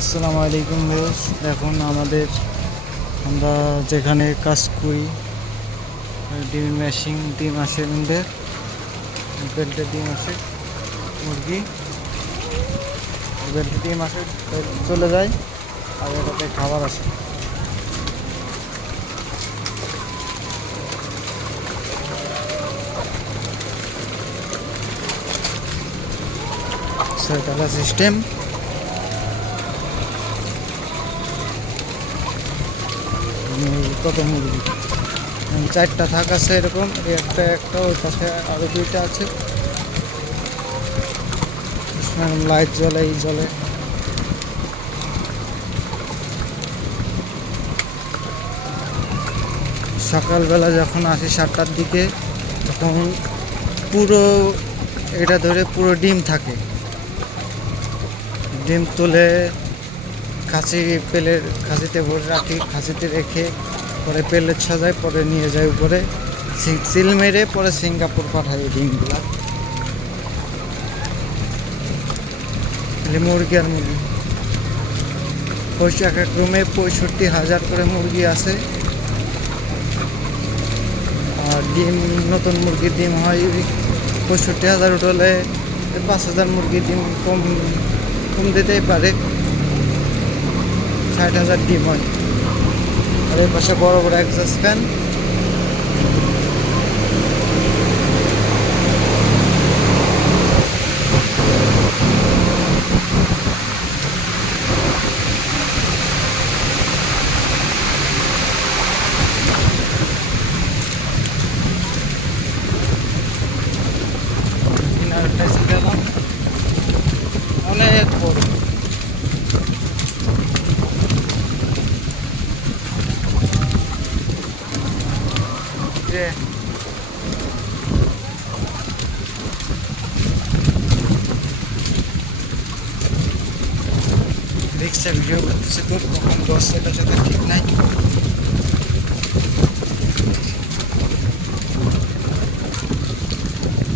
আসসালামু আলাইকুম ভিউয়ার্স, দেখুন আমরা যেখানে কাজ করি ডিম মেশিন ডিম আসে আমাদের বেল্টে ডিম আসে মুরগি বেল্টে ডিম আসে চলে যায় আর এটাতে খাবার আসে। ছয়তলা সিস্টেম। কত মুরগি চারটা থাক আছে এরকম, একটা একটা ওই পাশে আরো দুইটা আছে। লাইট জ্বলে এই জ্বলে। সকালবেলা যখন আসি 7টার দিকে তখন পুরো এটা ধরে পুরো ডিম থাকে। ডিম তুলে খাঁচিতে ভরে রাখি, খাঁচিতে রেখে পরে পেলেট সাজাই, পরে নিয়ে যায় উপরে সিল মেরে পরে সিঙ্গাপুর পাঠাই ডিমগুলা। মুরগি আর মুরগি এক এক রুমে 65,000 করে মুরগি আছে। আর ডিম নতুন মুরগির ডিম হয় 65,000 উঠলে 5,000 মুরগির ডিম কম দিতেই পারে। 60,000 ডিম হয়। আর এর পাশে বড় বড় এক্সস্ট ফ্যান। অনেক বড়। রিক্সা ভিডিও করতেছে, তো কখন দশ সেটার সাথে ঠিক নাই।